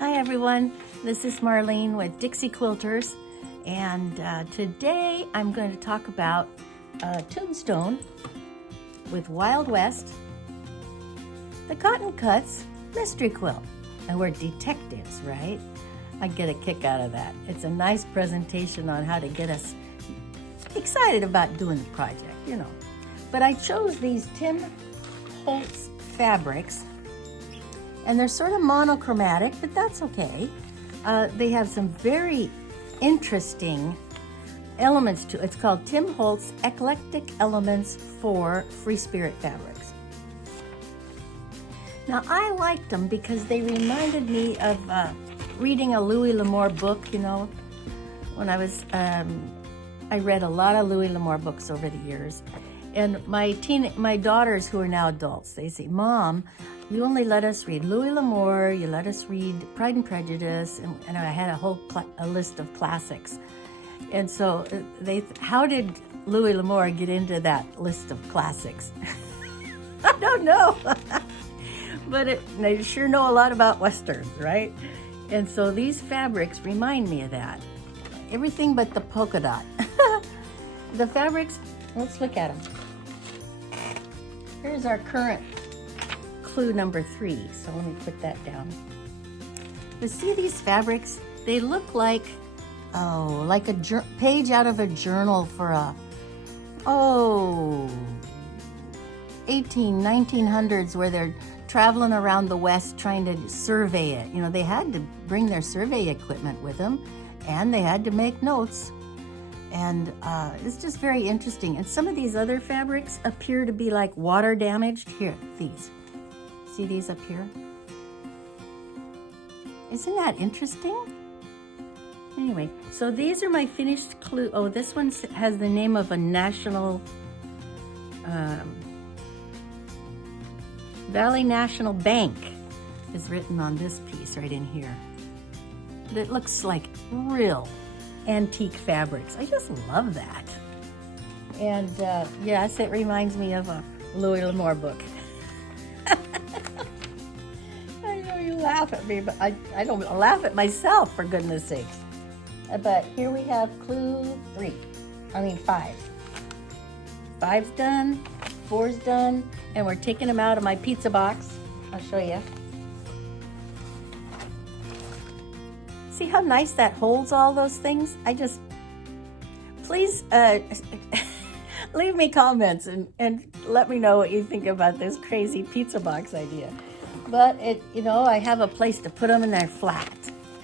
Hi everyone, this is Marlene with Dixie Quilters, and today I'm going to talk about Tombstone with Wild West, the Cotton Cuts Mystery Quilt. And we're detectives, right? I get a kick out of that. It's a nice presentation on how to get us excited about doing the project, you know. But I chose these Tim Holtz fabrics, and they're sort of monochromatic, but that's okay. They have some very interesting elements to it. It's called Tim Holtz Eclectic Elements for Free Spirit Fabrics. Now, I liked them because they reminded me of reading a Louis L'Amour book, you know. When I was, I read a lot of Louis L'Amour books over the years. And my daughters, who are now adults, they say, "Mom, you only let us read Louis L'Amour, you let us read Pride and Prejudice," and I had a list of classics. And so how did Louis L'Amour get into that list of classics? I don't know. But they sure know a lot about Westerns, right? And so these fabrics remind me of that. Everything but the polka dot. The fabrics, let's look at them. Here's our current clue number 3. So let me put that down. But see these fabrics? They look like, like a page out of a journal for a, 1900s, where they're traveling around the West trying to survey it. You know, they had to bring their survey equipment with them, and they had to make notes. And it's just very interesting. And some of these other fabrics appear to be like water damaged. Here, these. See these up here? Isn't that interesting? Anyway, so these are my finished clue. Oh, this one has the name of a national, Valley National Bank is written on this piece right in here. But it looks like real antique fabrics. I just love that. And yes, it reminds me of a Louis L'Amour book. I know you laugh at me, but I don't laugh at myself, for goodness sakes. But here we have clue 5. 5's done, 4's done, and we're taking them out of my pizza box. I'll show you. See how nice that holds all those things? Please leave me comments and let me know what you think about this crazy pizza box idea. But I have a place to put them, and they're flat,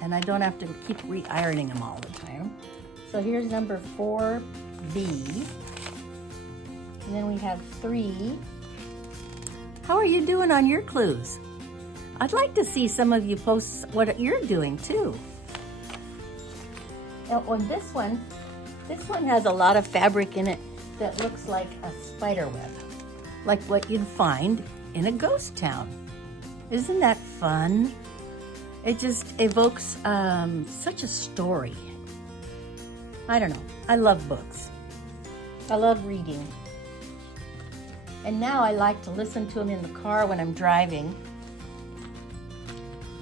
and I don't have to keep re-ironing them all the time. So here's number 4B. And then we have 3. How are you doing on your clues? I'd like to see some of you post what you're doing too. Now, on this one has a lot of fabric in it that looks like a spider web, like what you'd find in a ghost town. Isn't that fun? It just evokes such a story. I don't know. I love books. I love reading. And now I like to listen to them in the car when I'm driving.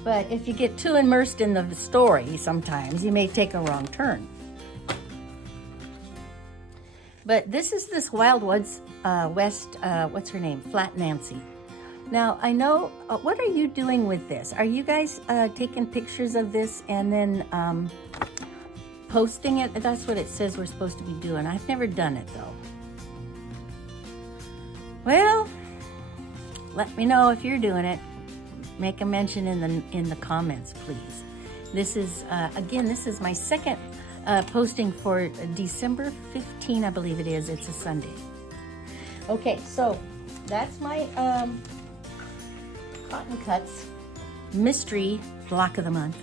But if you get too immersed in the story, sometimes you may take a wrong turn. But this is this Wild West, what's her name? Flat Nancy. Now, I know, what are you doing with this? Are you guys taking pictures of this and then posting it? That's what it says we're supposed to be doing. I've never done it, though. Well, let me know if you're doing it. Make a mention in the comments, please. This is, again, this is my second posting for December 15, I believe it is. It's a Sunday. Okay, so that's my Cotton Cuts Mystery Block of the Month.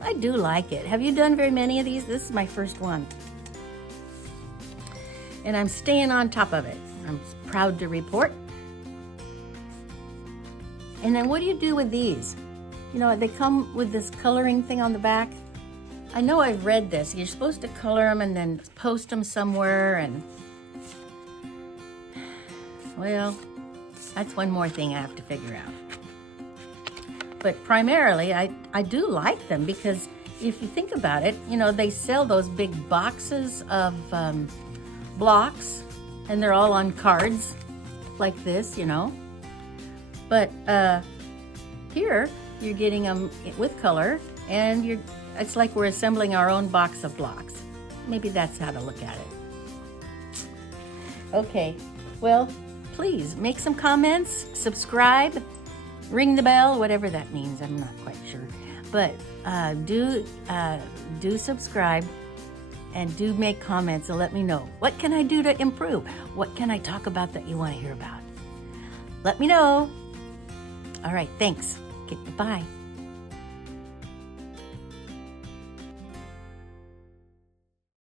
I do like it. Have you done very many of these? This is my first one. And I'm staying on top of it. I'm proud to report. And then what do you do with these? You know, they come with this coloring thing on the back. I know I've read this. You're supposed to color them and then post them somewhere, and well, that's one more thing I have to figure out. But primarily, I do like them because if you think about it, you know, they sell those big boxes of blocks, and they're all on cards like this, you know. But here, you're getting them with color, and it's like we're assembling our own box of blocks. Maybe that's how to look at it. Okay, well, please make some comments, subscribe, ring the bell, whatever that means. I'm not quite sure. But do subscribe and do make comments and let me know. What can I do to improve? What can I talk about that you want to hear about? Let me know. All right, thanks. Okay, bye.